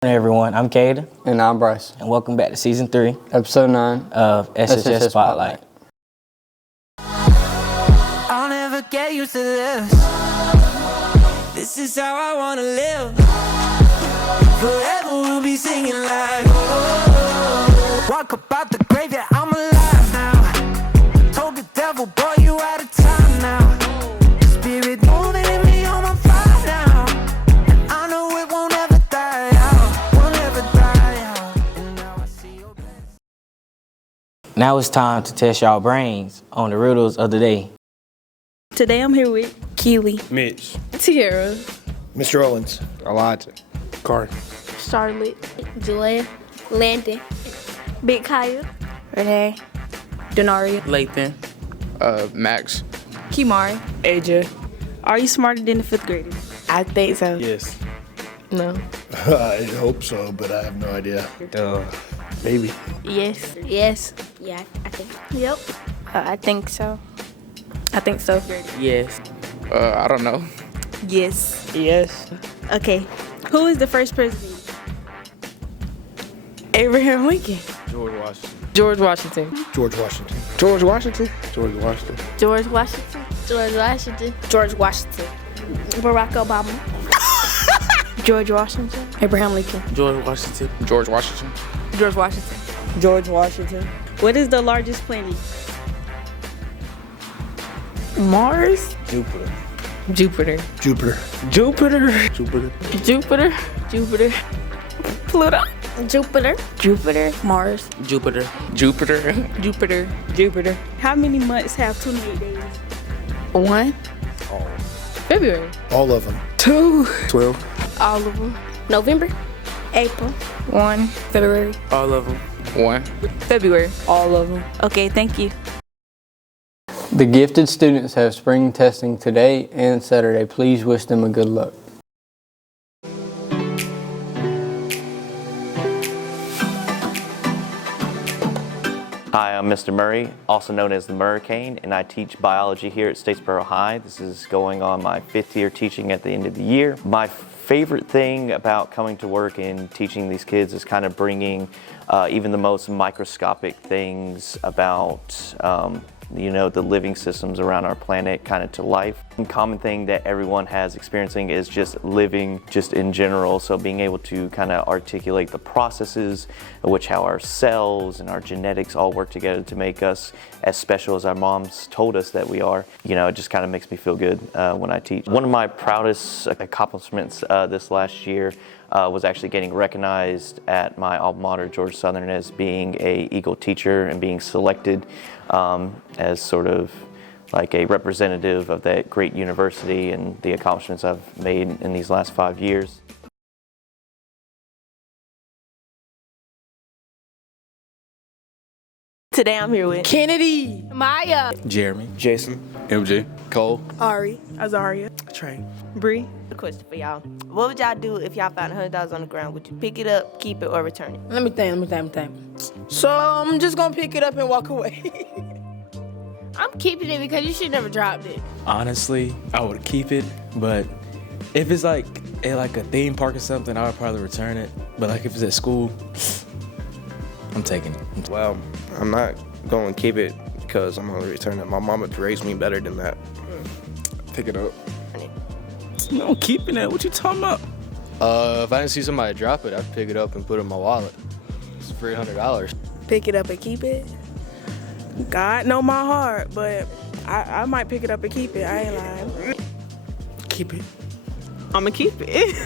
Hey everyone, I'm Caden. And I'm Bryce. And welcome back to Season 3 Episode 9 of SHS Spotlight. I'll never get used to this. This is how I wanna live. Forever we'll be singing like, oh, walk up out the grave, yeah, I'm alive now. Told the devil, boy, you out of time now. Spirit moving in me on my fire now. I know it won't ever die out, won't ever die out. And now I see your blessing. Now it's time to test y'all brains on the riddles of the day. Today I'm here with Keely, Mitch, Tiara, Mr. Owens, Elijah, Carter, Charlotte, Julia, Landon, Big Kaya, Renee, Denaria, Lathan, Max, Kimari. AJ. Are you smarter than the 5th graders? I think so. yes. No. I hope so, but I have no idea. Maybe. Yes. Yes. Yeah, I think. Yep. I think so. I think so. yes. I don't know. Yes. Yes. Okay. Who is the first president? Abraham Lincoln. George Washington. George Washington. George Washington. George Washington. George Washington. George Washington. George Washington. George Washington. Barack Obama. George Washington. Abraham Lincoln. George Washington. George Washington. George Washington. George Washington. What is the largest planet? Mars. Jupiter. Jupiter. Jupiter. Jupiter. Jupiter. Jupiter. Jupiter. Pluto. Jupiter. Jupiter. Mars. Jupiter. Jupiter. Jupiter. Jupiter. How many months have 28 days? 1. All. February. All of them. 2. 12. All of them. November. April. 1. February. All of them. 1. February. All of them. Okay, thank you. The gifted students have spring testing today and Saturday. Please wish them a good luck. Hi, I'm Mr. Murray, also known as the Murricane, and I teach biology here at Statesboro High. This is going on my 5th year teaching at the end of the year. My favorite thing about coming to work and teaching these kids is kind of bringing even the most microscopic things about the living systems around our planet kind of to life. One common thing that everyone has experiencing is just living just in general. So being able to kind of articulate the processes in which how our cells and our genetics all work together to make us as special as our moms told us that we are. It just kind of makes me feel good when I teach. One of my proudest accomplishments this last year was actually getting recognized at my alma mater, Georgia Southern, as being a Eagle teacher and being selected as sort of like a representative of that great university and the accomplishments I've made in these last 5 years. Today I'm here with Kennedy, Maya, Jeremy. Jason. MJ. Cole. Ari. Azaria. Trey. Bree. A question for y'all. What would y'all do if y'all found $100 on the ground? Would you pick it up, keep it, or return it? Let me think. So I'm just gonna pick it up and walk away. I'm keeping it because you should never dropped it. Honestly, I would keep it, but if it's like at a theme park or something, I would probably return it. But like if it's at school, I'm taking it. Well, I'm not going to keep it because I'm going to return it. My mama raised me better than that. Pick it up. No, I'm keeping it. What you talking about? If I didn't see somebody drop it, I'd pick it up and put it in my wallet. It's $300. Pick it up and keep it. God know my heart, but I might pick it up and keep it. I ain't lying. Keep it. I'ma keep it.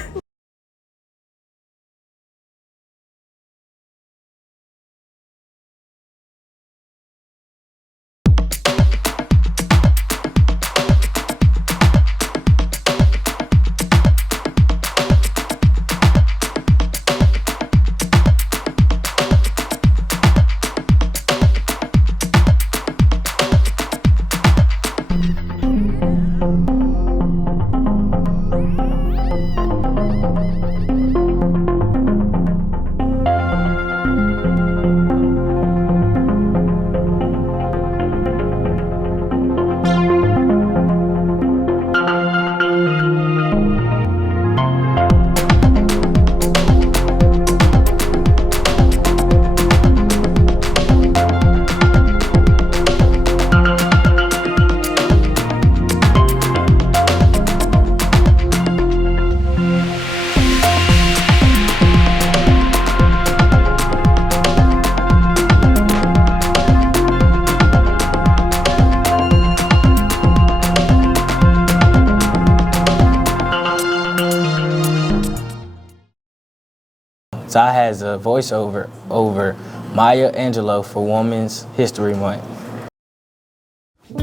So I has a voiceover over Maya Angelou for Women's History Month.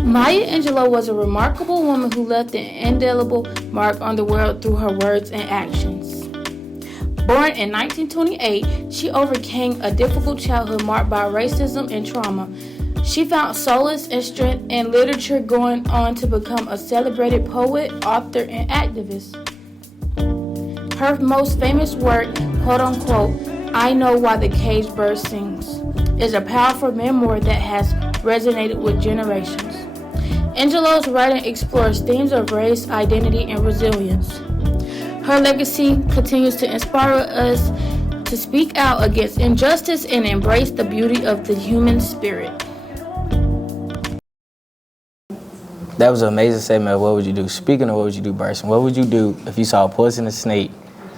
Maya Angelou was a remarkable woman who left an indelible mark on the world through her words and actions. Born in 1928, she overcame a difficult childhood marked by racism and trauma. She found solace and strength in literature, going on to become a celebrated poet, author, and activist. Her most famous work, quote-unquote, I Know Why the Caged Bird Sings, is a powerful memoir that has resonated with generations. Angelou's writing explores themes of race, identity, and resilience. Her legacy continues to inspire us to speak out against injustice and embrace the beauty of the human spirit. That was an amazing segment. What would you do? Speaking of what would you do, Bryson, what would you do if you saw a poisonous snake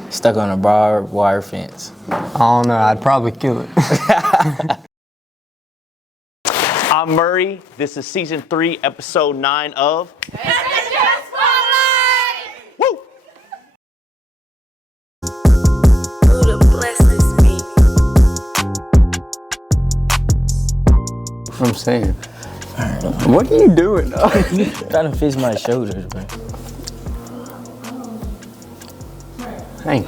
stuck on a barbed wire fence? I don't know. I'd probably kill it. I'm Murray. This is season 3, episode 9 of Woo! I'm saying. What are you doing? Trying to fix my shoulders, man. Hey,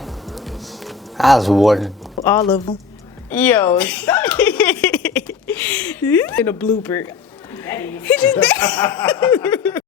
I was watering. All of them. Yo. In a blooper. He just